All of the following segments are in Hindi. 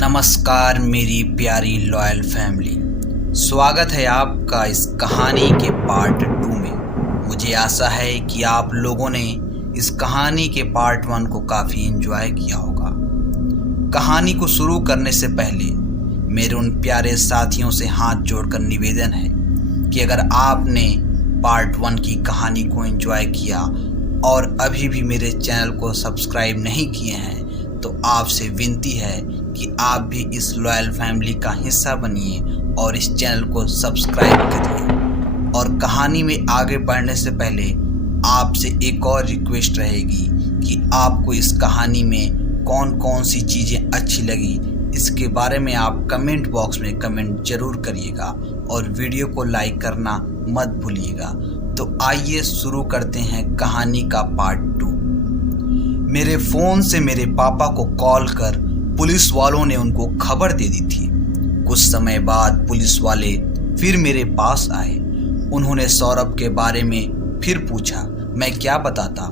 नमस्कार मेरी प्यारी लॉयल फैमिली, स्वागत है आपका इस कहानी के पार्ट 2 में। मुझे आशा है कि आप लोगों ने इस कहानी के पार्ट 1 को काफ़ी एंजॉय किया होगा। कहानी को शुरू करने से पहले मेरे उन प्यारे साथियों से हाथ जोड़कर निवेदन है कि अगर आपने पार्ट 1 की कहानी को एंजॉय किया और अभी भी मेरे चैनल को सब्सक्राइब नहीं किए हैं तो आपसे विनती है कि आप भी इस लॉयल फैमिली का हिस्सा बनिए और इस चैनल को सब्सक्राइब करिए। और कहानी में आगे बढ़ने से पहले आपसे एक और रिक्वेस्ट रहेगी कि आपको इस कहानी में कौन कौन सी चीज़ें अच्छी लगी इसके बारे में आप कमेंट बॉक्स में कमेंट जरूर करिएगा और वीडियो को लाइक करना मत भूलिएगा। तो आइए शुरू करते हैं कहानी का पार्ट 2। मेरे फ़ोन से मेरे पापा को कॉल कर पुलिस वालों ने उनको खबर दे दी थी। कुछ समय बाद पुलिस वाले फिर मेरे पास आए। उन्होंने सौरभ के बारे में फिर पूछा। मैं क्या बताता,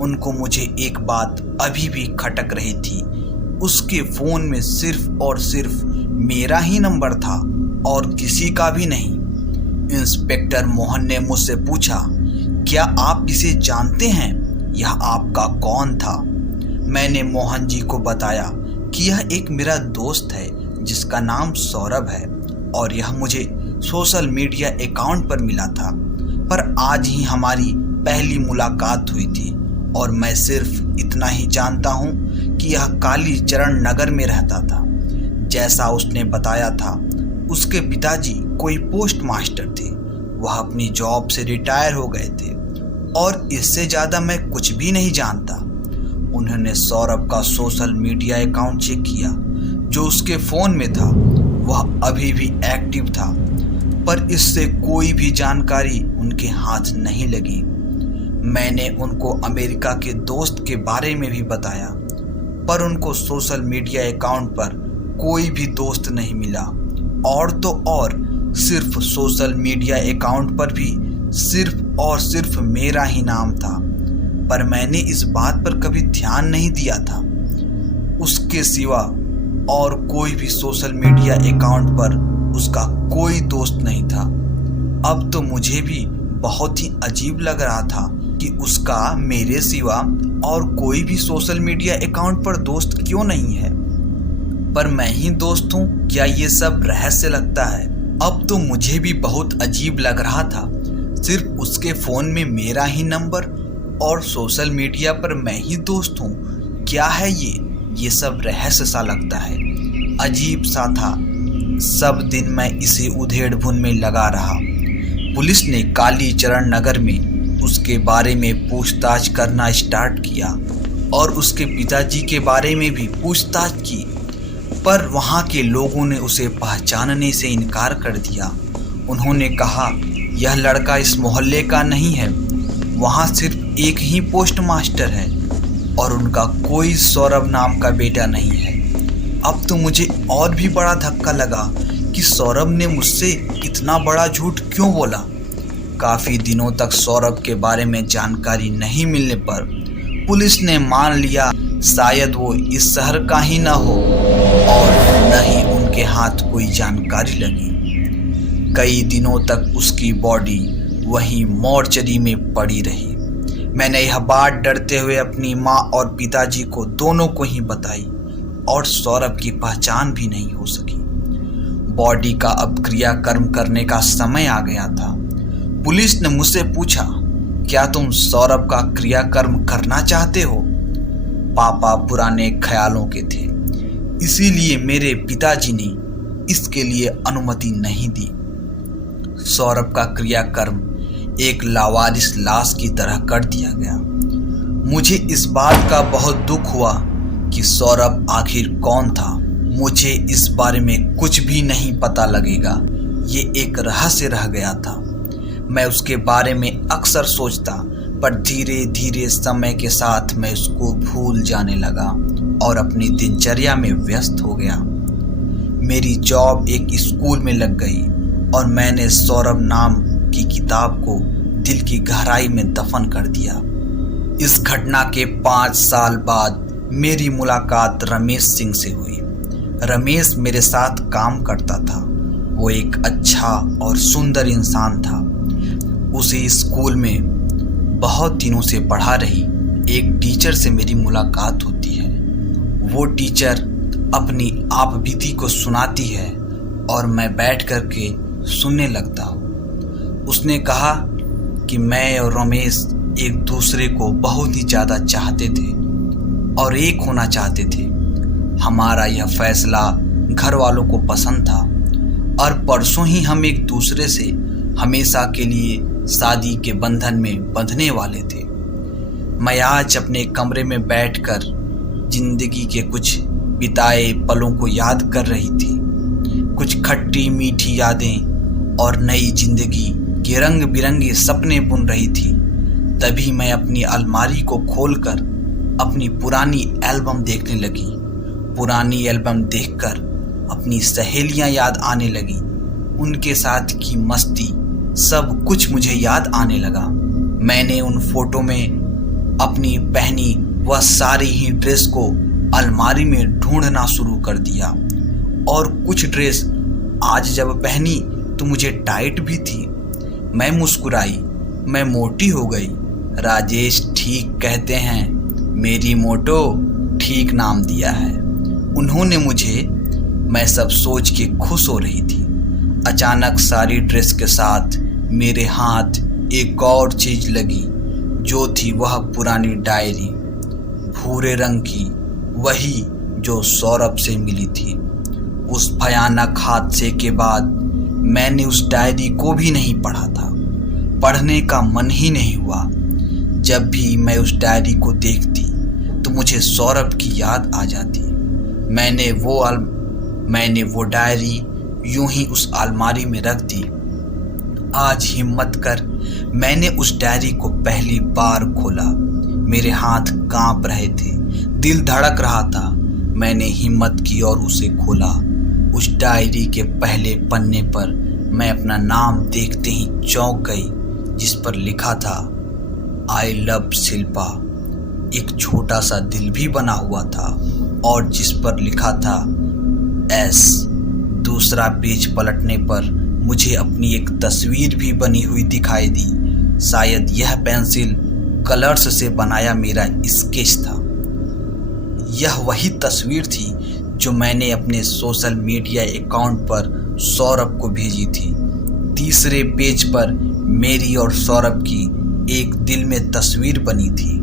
उनको मुझे एक बात अभी भी खटक रही थी। उसके फ़ोन में सिर्फ और सिर्फ मेरा ही नंबर था और किसी का भी नहीं। इंस्पेक्टर मोहन ने मुझसे पूछा, क्या आप इसे जानते हैं? यह आपका कौन था? मैंने मोहन जी को बताया कि यह एक मेरा दोस्त है जिसका नाम सौरभ है और यह मुझे सोशल मीडिया अकाउंट पर मिला था, पर आज ही हमारी पहली मुलाकात हुई थी और मैं सिर्फ इतना ही जानता हूँ कि यह कालीचरण नगर में रहता था। जैसा उसने बताया था, उसके पिताजी कोई पोस्ट मास्टर थे। वह अपनी जॉब से रिटायर हो गए थे और इससे ज़्यादा मैं कुछ भी नहीं जानता। उन्होंने सौरभ का सोशल मीडिया अकाउंट चेक किया जो उसके फ़ोन में था। वह अभी भी एक्टिव था, पर इससे कोई भी जानकारी उनके हाथ नहीं लगी। मैंने उनको अमेरिका के दोस्त के बारे में भी बताया, पर उनको सोशल मीडिया अकाउंट पर कोई भी दोस्त नहीं मिला। और तो और सिर्फ सोशल मीडिया अकाउंट पर भी सिर्फ और सिर्फ मेरा ही नाम था, पर मैंने इस बात पर कभी ध्यान नहीं दिया था। उसके सिवा और कोई भी सोशल मीडिया अकाउंट पर उसका कोई दोस्त नहीं था। अब तो मुझे भी बहुत ही अजीब लग रहा था कि उसका मेरे सिवा और कोई भी सोशल मीडिया अकाउंट पर दोस्त क्यों नहीं है। पर मैं ही दोस्त हूँ, क्या ये सब रहस्य लगता है? अब तो मुझे भी बहुत अजीब लग रहा था। सिर्फ उसके फ़ोन में मेरा ही नंबर और सोशल मीडिया पर मैं ही दोस्त हूँ। क्या है ये सब रहस्य सा लगता है, अजीब सा था। सब दिन मैं इसे उधेड़-बुन में लगा रहा। पुलिस ने कालीचरण नगर में उसके बारे में पूछताछ करना स्टार्ट किया और उसके पिताजी के बारे में भी पूछताछ की, पर वहाँ के लोगों ने उसे पहचानने से इनकार कर दिया। उन्होंने कहा, यह लड़का इस मोहल्ले का नहीं है। वहाँ सिर्फ एक ही पोस्ट मास्टर है और उनका कोई सौरभ नाम का बेटा नहीं है। अब तो मुझे और भी बड़ा धक्का लगा कि सौरभ ने मुझसे इतना बड़ा झूठ क्यों बोला। काफ़ी दिनों तक सौरभ के बारे में जानकारी नहीं मिलने पर पुलिस ने मान लिया शायद वो इस शहर का ही ना हो और न ही उनके हाथ कोई जानकारी लगी। कई दिनों तक उसकी बॉडी वहीं मोर्चरी में पड़ी रही। मैंने यह बात डरते हुए अपनी माँ और पिताजी को दोनों को ही बताई और सौरभ की पहचान भी नहीं हो सकी। बॉडी का अब क्रियाकर्म करने का समय आ गया था। पुलिस ने मुझसे पूछा, क्या तुम सौरभ का क्रियाकर्म करना चाहते हो? पापा पुराने ख्यालों के थे, इसीलिए मेरे पिताजी ने इसके लिए अनुमति नहीं दी। सौरभ का क्रियाकर्म एक लावारिस लाश की तरह कर दिया गया। मुझे इस बात का बहुत दुख हुआ कि सौरभ आखिर कौन था। मुझे इस बारे में कुछ भी नहीं पता लगेगा, ये एक रहस्य रह गया था। मैं उसके बारे में अक्सर सोचता, पर धीरे धीरे समय के साथ मैं उसको भूल जाने लगा और अपनी दिनचर्या में व्यस्त हो गया। मेरी जॉब एक स्कूल में लग गई और मैंने सौरभ नाम की किताब को दिल की गहराई में दफन कर दिया। इस घटना के 5 साल बाद मेरी मुलाकात रमेश सिंह से हुई। रमेश मेरे साथ काम करता था। वो एक अच्छा और सुंदर इंसान था। उसी स्कूल में बहुत दिनों से पढ़ा रही एक टीचर से मेरी मुलाकात होती है। वो टीचर अपनी आप बीती को सुनाती है और मैं बैठ कर के सुनने लगता हूँ। उसने कहा कि मैं और रमेश एक दूसरे को बहुत ही ज़्यादा चाहते थे और एक होना चाहते थे। हमारा यह फैसला घर वालों को पसंद था और परसों ही हम एक दूसरे से हमेशा के लिए शादी के बंधन में बंधने वाले थे। मैं आज अपने कमरे में बैठकर जिंदगी के कुछ बिताए पलों को याद कर रही थी। कुछ खट्टी मीठी यादें और नई जिंदगी के रंग बिरंगे सपने बुन रही थी। तभी मैं अपनी अलमारी को खोलकर अपनी पुरानी एल्बम देखने लगी। पुरानी एल्बम देखकर अपनी सहेलियां याद आने लगी। उनके साथ की मस्ती सब कुछ मुझे याद आने लगा। मैंने उन फोटो में अपनी पहनी वह सारी ही ड्रेस को अलमारी में ढूंढना शुरू कर दिया और कुछ ड्रेस आज जब पहनी तो मुझे टाइट भी थी। मैं मुस्कुराई, मैं मोटी हो गई। राजेश ठीक कहते हैं, मेरी मोटो ठीक नाम दिया है उन्होंने मुझे। मैं सब सोच के खुश हो रही थी। अचानक सारी ड्रेस के साथ मेरे हाथ एक और चीज लगी, जो थी वह पुरानी डायरी, भूरे रंग की, वही जो सौरभ से मिली थी। उस भयानक हादसे के बाद मैंने उस डायरी को भी नहीं पढ़ा था। पढ़ने का मन ही नहीं हुआ। जब भी मैं उस डायरी को देखती तो मुझे सौरभ की याद आ जाती। मैंने वो डायरी यूं ही उस अलमारी में रख दी। आज हिम्मत कर मैंने उस डायरी को पहली बार खोला। मेरे हाथ कांप रहे थे, दिल धड़क रहा था। मैंने हिम्मत की और उसे खोला। उस डायरी के पहले पन्ने पर मैं अपना नाम देखते ही चौंक गई, जिस पर लिखा था आई लव शिल्पा। एक छोटा सा दिल भी बना हुआ था और जिस पर लिखा था एस। दूसरा पेज पलटने पर मुझे अपनी एक तस्वीर भी बनी हुई दिखाई दी। शायद यह पेंसिल कलर्स से बनाया मेरा स्केच था। यह वही तस्वीर थी जो मैंने अपने सोशल मीडिया अकाउंट पर सौरभ को भेजी थी। तीसरे पेज पर मेरी और सौरभ की एक दिल में तस्वीर बनी थी।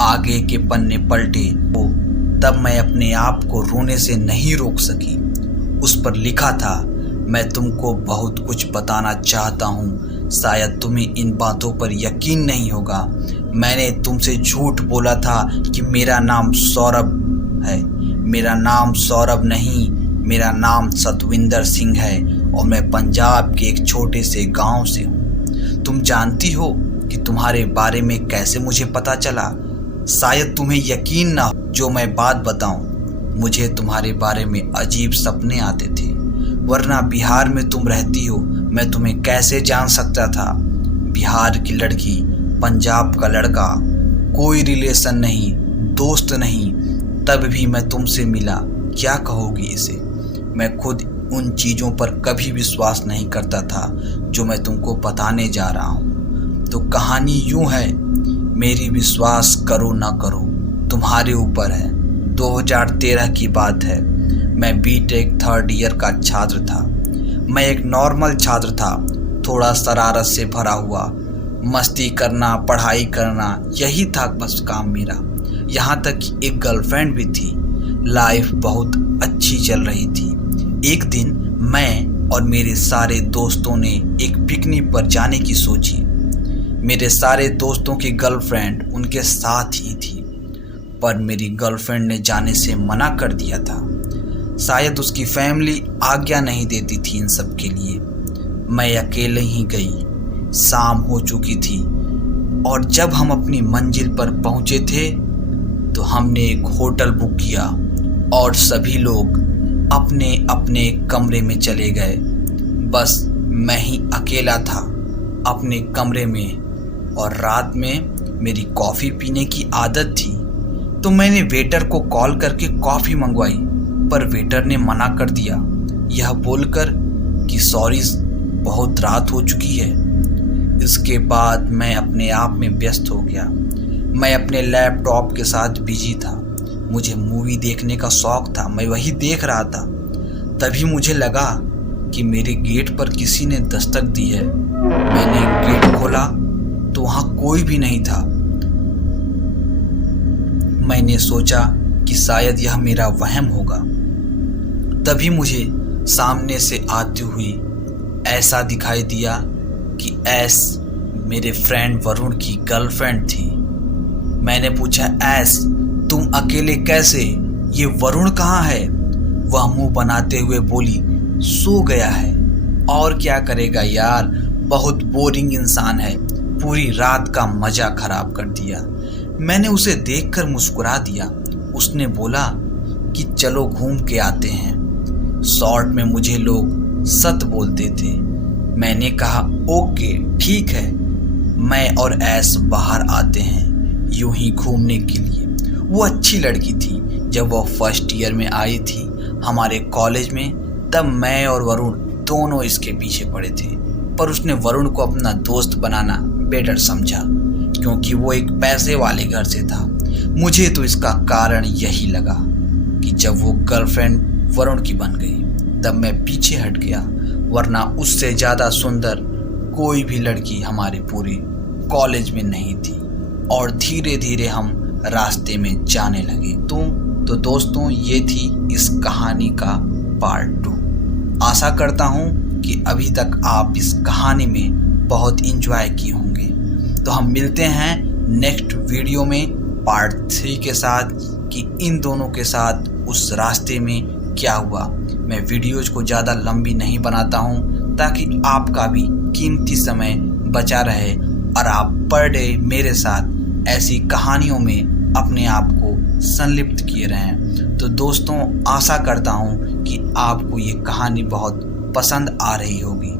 आगे के पन्ने पलटे तो तब मैं अपने आप को रोने से नहीं रोक सकी। उस पर लिखा था, मैं तुमको बहुत कुछ बताना चाहता हूँ, शायद तुम्हें इन बातों पर यकीन नहीं होगा। मैंने तुमसे झूठ बोला था कि मेरा नाम सौरभ है। मेरा नाम सौरभ नहीं, मेरा नाम सतविंदर सिंह है और मैं पंजाब के एक छोटे से गांव से हूँ। तुम जानती हो कि तुम्हारे बारे में कैसे मुझे पता चला? शायद तुम्हें यकीन ना हो जो मैं बात बताऊं। मुझे तुम्हारे बारे में अजीब सपने आते थे, वरना बिहार में तुम रहती हो, मैं तुम्हें कैसे जान सकता था? बिहार की लड़की, पंजाब का लड़का, कोई रिलेशन नहीं, दोस्त नहीं, तब भी मैं तुमसे मिला। क्या कहोगी इसे? मैं खुद उन चीज़ों पर कभी विश्वास नहीं करता था जो मैं तुमको बताने जा रहा हूँ। तो कहानी यूँ है, मेरी विश्वास करो ना करो तुम्हारे ऊपर है। 2013 की बात है। मैं बीटेक 3rd ईयर का छात्र था। मैं एक नॉर्मल छात्र था, थोड़ा शरारत से भरा हुआ। मस्ती करना, पढ़ाई करना, यही था बस काम मेरा। यहाँ तक कि एक गर्लफ्रेंड भी थी। लाइफ बहुत अच्छी चल रही थी। एक दिन मैं और मेरे सारे दोस्तों ने एक पिकनिक पर जाने की सोची। मेरे सारे दोस्तों की गर्लफ्रेंड उनके साथ ही थी, पर मेरी गर्लफ्रेंड ने जाने से मना कर दिया था। शायद उसकी फैमिली आज्ञा नहीं देती थी इन सब के लिए। मैं अकेले ही गई। शाम हो चुकी थी और जब हम अपनी मंजिल पर पहुंचे थे तो हमने एक होटल बुक किया और सभी लोग अपने अपने कमरे में चले गए। बस मैं ही अकेला था अपने कमरे में। और रात में मेरी कॉफ़ी पीने की आदत थी, तो मैंने वेटर को कॉल करके कॉफ़ी मंगवाई। पर वेटर ने मना कर दिया, यह बोलकर कि सॉरी बहुत रात हो चुकी है। इसके बाद मैं अपने आप में व्यस्त हो गया। मैं अपने लैपटॉप के साथ बिजी था। मुझे मूवी देखने का शौक था, मैं वही देख रहा था। तभी मुझे लगा कि मेरे गेट पर किसी ने दस्तक दी है। मैंने गेट खोला तो वहाँ कोई भी नहीं था। मैंने सोचा कि शायद यह मेरा वहम होगा। तभी मुझे सामने से आती हुई ऐसा दिखाई दिया कि ऐस मेरे फ्रेंड वरुण की गर्लफ्रेंड थी। मैंने पूछा, ऐस तुम अकेले कैसे? ये वरुण कहाँ है? वह मुंह बनाते हुए बोली, सो गया है। और क्या करेगा यार, बहुत बोरिंग इंसान है, पूरी रात का मजा खराब कर दिया। मैंने उसे देखकर मुस्कुरा दिया। उसने बोला कि चलो घूम के आते हैं। शॉर्ट में मुझे लोग सत बोलते थे। मैंने कहा ओके ठीक है। मैं और ऐस बाहर आते हैं यूं ही घूमने के लिए। वो अच्छी लड़की थी। जब वह फर्स्ट ईयर में आई थी हमारे कॉलेज में, तब मैं और वरुण दोनों इसके पीछे पड़े थे, पर उसने वरुण को अपना दोस्त बनाना बेटर समझा क्योंकि वो एक पैसे वाले घर से था। मुझे तो इसका कारण यही लगा कि जब वो गर्लफ्रेंड वरुण की बन गई तब मैं पीछे हट गया, वरना उससे ज़्यादा सुंदर कोई भी लड़की हमारे पूरे कॉलेज में नहीं थी। और धीरे धीरे हम रास्ते में जाने लगे। तो दोस्तों, ये थी इस कहानी का पार्ट 2। आशा करता हूँ कि अभी तक आप इस कहानी में बहुत इंजॉय किए होंगे। तो हम मिलते हैं नेक्स्ट वीडियो में पार्ट 3 के साथ कि इन दोनों के साथ उस रास्ते में क्या हुआ। मैं वीडियोज को ज़्यादा लंबी नहीं बनाता हूँ ताकि आपका भी कीमती समय बचा रहे और आप पर डे मेरे साथ ऐसी कहानियों में अपने आप को संलिप्त किए रहें। तो दोस्तों, आशा करता हूँ कि आपको ये कहानी बहुत पसंद आ रही होगी।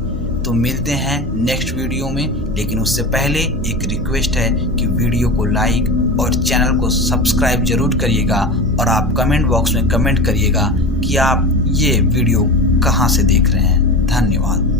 तो मिलते हैं नेक्स्ट वीडियो में, लेकिन उससे पहले एक रिक्वेस्ट है कि वीडियो को लाइक और चैनल को सब्सक्राइब जरूर करिएगा और आप कमेंट बॉक्स में कमेंट करिएगा कि आप ये वीडियो कहाँ से देख रहे हैं। धन्यवाद।